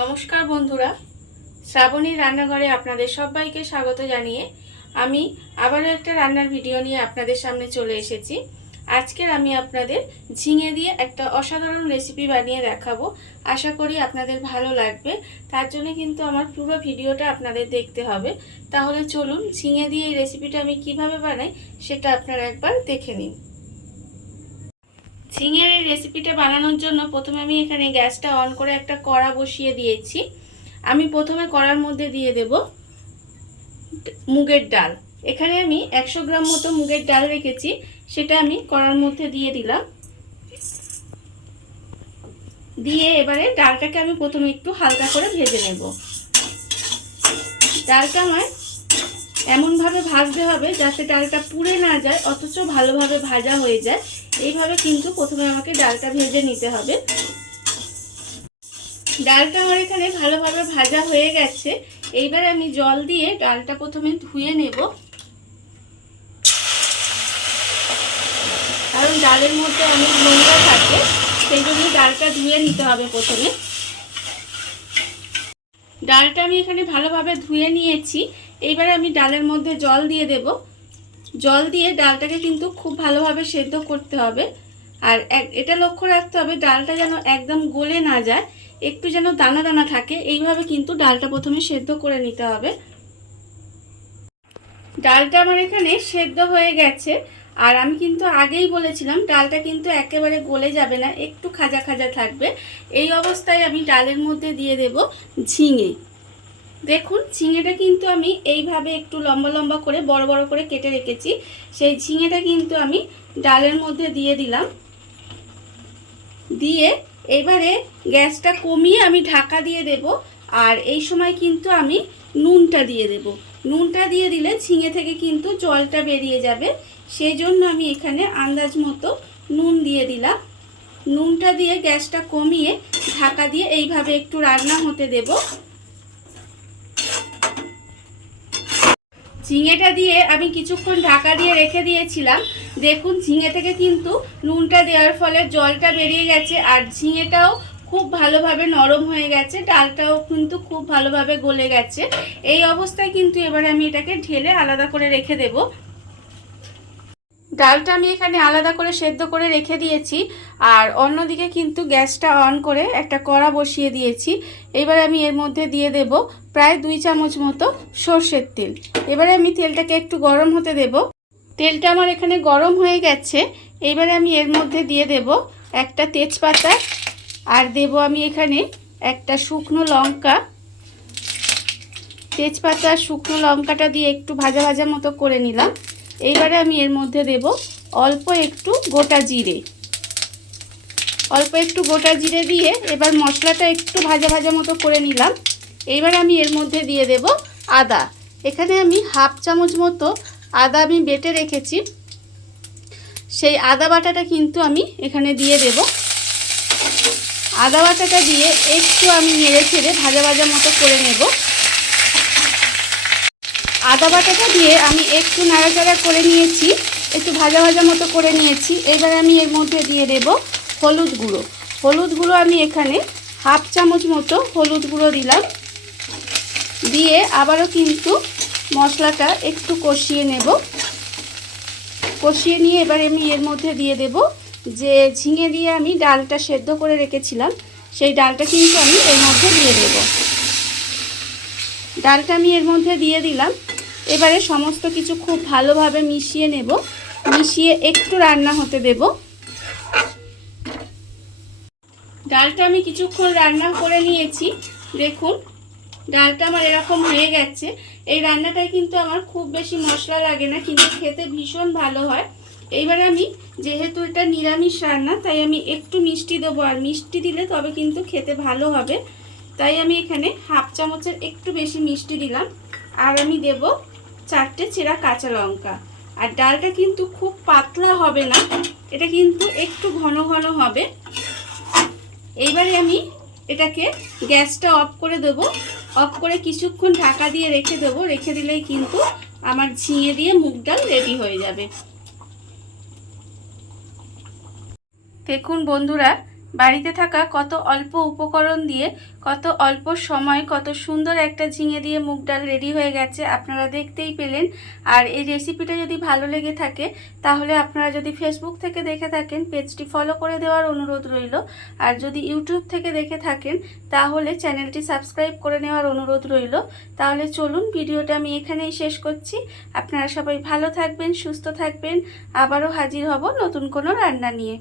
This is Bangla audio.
নমস্কার বন্ধুরা। শ্রাবণীর রান্নাঘরে আপনাদের সবাইকে স্বাগত জানিয়ে আমি আবারও একটা রান্নার ভিডিও নিয়ে আপনাদের সামনে চলে এসেছি। আজকের আমি আপনাদের ঝিঙে দিয়ে একটা অসাধারণ রেসিপি বানিয়ে দেখাবো। আশা করি আপনাদের ভালো লাগবে। তার জন্য কিন্তু আমার পুরো ভিডিওটা আপনাদের দেখতে হবে। তাহলে চলুন, ঝিঙে দিয়ে এই রেসিপিটা আমি কীভাবে বানাই সেটা আপনারা একবার দেখে নিন। ঝিঙের এই রেসিপিটা বানানোর জন্য প্রথমে আমি এখানে গ্যাসটা অন করে একটা কড়া বসিয়ে দিয়েছি। আমি প্রথমে কড়ার মধ্যে দিয়ে দেব মুগের ডাল। এখানে আমি একশো গ্রাম মতো মুগের ডাল রেখেছি, সেটা আমি কড়ার মধ্যে দিয়ে দিলাম। দিয়ে এবারে ডালটাকে আমি প্রথমে একটু হালকা করে ভেজে নেব। ডালটা আমার এমনভাবে ভাজতে হবে যাতে ডালটা পুড়ে না যায়, অথচ ভালোভাবে ভাজা হয়ে যায়। এইভাবে কিন্তু প্রথমে আমাকে ডালটা ভেজে নিতে হবে। ডালটা আমার এখানে ভালোভাবে ভাজা হয়ে গেছে। এইবার আমি জল দিয়ে ডালটা প্রথমে ধুয়ে নেব। কারণ ডালের মধ্যে অনেক নোংরা থাকে, সেই জন্য ডালটা ধুয়ে নিতে হবে প্রথমে। ডালটা আমি এখানে ভালোভাবে ধুয়ে নিয়েছি। এইবার আমি ডালের মধ্যে জল দিয়ে দেব। জল দিয়ে ডালটাকে কিন্তু খুব ভালোভাবে সেদ্ধ করতে হবে। আর এটা লক্ষ্য রাখতে হবে, ডালটা যেন একদম গলে না যায়, একটু যেন দানা দানা থাকে, এইভাবে কিন্তু ডালটা প্রথমে সেদ্ধ করে নিতে হবে। ডালটা আমার এখানে সেদ্ধ হয়ে গেছে, আর আমি কিন্তু আগেই বলেছিলাম, ডালটা কিন্তু একেবারে গলে যাবে না, একটু খাজা খাজা থাকবে। এই অবস্থায় আমি ডালের মধ্যে দিয়ে দেব ঝিঙে। দেখুন, ঝিঙেটা কিন্তু আমি এইভাবে একটু লম্বা লম্বা করে, বড় বড় করে কেটে রেখেছি। সেই ঝিঙেটা কিন্তু আমি ডালের মধ্যে দিয়ে দিলাম। দিয়ে এবারে গ্যাসটা কমিয়ে আমি ঢাকা দিয়ে দেব, আর এই সময় কিন্তু আমি নুনটা দিয়ে দেব। নুনটা দিয়ে দিলে ঝিঙে থেকে কিন্তু জলটা বেরিয়ে যাবে। সেই জন্য আমি এখানে আন্দাজ মতো নুন দিয়ে দিলাম। নুনটা দিয়ে গ্যাসটা কমিয়ে ঢাকা দিয়ে এইভাবে একটু রান্না হতে দেব। ঝিঙেটা দিয়ে আমি কিছুক্ষণ ঢাকা দিয়ে রেখে দিয়েছিলাম। দেখুন, ঝিঙে থেকে কিন্তু নুনটা দেওয়ার ফলে জলটা বেরিয়ে গেছে আর ঝিঙেটাও খুব ভালোভাবে নরম হয়ে গেছে, ডালটাও কিন্তু খুব ভালোভাবে গলে গেছে। এই অবস্থায় কিন্তু এবারে আমি এটাকে ঢেলে আলাদা করে রেখে দেব। ডালটা আমি এখানে আলাদা করে সেদ্ধ করে রেখে দিয়েছি। আর অন্যদিকে কিন্তু গ্যাসটা অন করে একটা কড়া বসিয়ে দিয়েছি। এবার আমি এর মধ্যে দিয়ে দেব প্রায় দুই চামচ মতো সর্ষের তেল। এবারে আমি তেলটাকে একটু গরম হতে দেব। তেলটা আমার এখানে গরম হয়ে গেছে। এবারে আমি এর মধ্যে দিয়ে দেব একটা তেজপাতা। আর দেব আমি এখানে একটা শুকনো লঙ্কা। তেজপাতা, শুকনো লঙ্কাটা দিয়ে একটু ভাজা ভাজা মতো করে নিলাম। এইবারে আমি এর মধ্যে দেব অল্প একটু গোটা জিরে। অল্প একটু গোটা জিরে দিয়ে এবার মশলাটা একটু ভাজা ভাজা মতো করে নিলাম। এইবার আমি এর মধ্যে দিয়ে দেব আদা। এখানে আমি হাফ চামচ মতো আদা আমি বেটে রেখেছি। সেই আদা বাটাটা কিন্তু আমি এখানে দিয়ে দেব। আদা বাটাটা দিয়ে একটু আমি নেড়ে ছেড়ে ভাজা ভাজা মতো করে নেব। আদা বাটাটা দিয়ে আমি একটু নাড়াচাড়া করে নিয়েছি, একটু ভাজা ভাজা মতো করে নিয়েছি। এবার আমি এর মধ্যে দিয়ে দেব হলুদ গুঁড়ো। হলুদ গুঁড়ো আমি এখানে হাফ চামচ মতো হলুদ গুঁড়ো দিলাম। দিয়ে আবারও কিন্তু মশলাটা একটু কষিয়ে নেব। কষিয়ে নিয়ে এবার আমি এর মধ্যে দিয়ে দেব যে ঝিঙে দিয়ে আমি ডালটা সেদ্ধ করে রেখেছিলাম, সেই ডালটা কিন্তু আমি এর মধ্যে দিয়ে দেব। ডালটা আমি এর মধ্যে দিয়ে দিলাম। এবারে সমস্ত কিছু খুব ভালোভাবে মিশিয়ে নেব। মিশিয়ে একটু রান্না হতে দেব। ডালটা আমি কিছুক্ষণ রান্না করে নিয়েছি। দেখুন, ডালটা আমার এরকম হয়ে গেছে। এই রান্নাটায় কিন্তু আমার খুব বেশি মশলা লাগে না, কিন্তু খেতে ভীষণ ভালো হয়। এইবার আমি যেহেতু এটা নিরামিষ রান্না, তাই আমি একটু মিষ্টি দেবো। আর মিষ্টি দিলে তবে কিন্তু খেতে ভালো হবে। তাই আমি এখানে হাফ চামচের একটু বেশি মিষ্টি দিলাম। আর আমি দেব চারটে চেরা কাঁচা লঙ্কা। আর ডালটা কিন্তু খুব পাতলা হবে না, এটা কিন্তু একটু ঘন ঘন হবে। এইবারে আমি এটাকে গ্যাসটা অফ করে দেব। অফ করে কিছুক্ষণ ঢাকা দিয়ে রেখে দেবো। রেখে দিলেই কিন্তু আমার ঝিঙে দিয়ে মুগ ডাল রেডি হয়ে যাবে। দেখুন বন্ধুরা বাড়িতে থাকা কত অল্প উপকরণ দিয়ে, কত অল্প সময়, কত সুন্দর একটা ঝিঙে দিয়ে মুগ ডাল রেডি হয়ে গেছে আপনারা দেখতেই পেলেন। আর এই রেসিপিটা যদি ভালো লেগে থাকে, তাহলে আপনারা যদি ফেসবুক থেকে দেখে থাকেন পেজটি ফলো করে দেওয়ার অনুরোধ রইল। আর যদি ইউটিউব থেকে দেখে থাকেন, তাহলে চ্যানেলটি সাবস্ক্রাইব করে নেওয়ার অনুরোধ রইল। তাহলে চলুন ভিডিওটা আমি এখানেই শেষ করছি। আপনারা সবাই ভালো থাকবেন, সুস্থ থাকবেন। আবারও হাজির হব নতুন কোনো রান্না নিয়ে।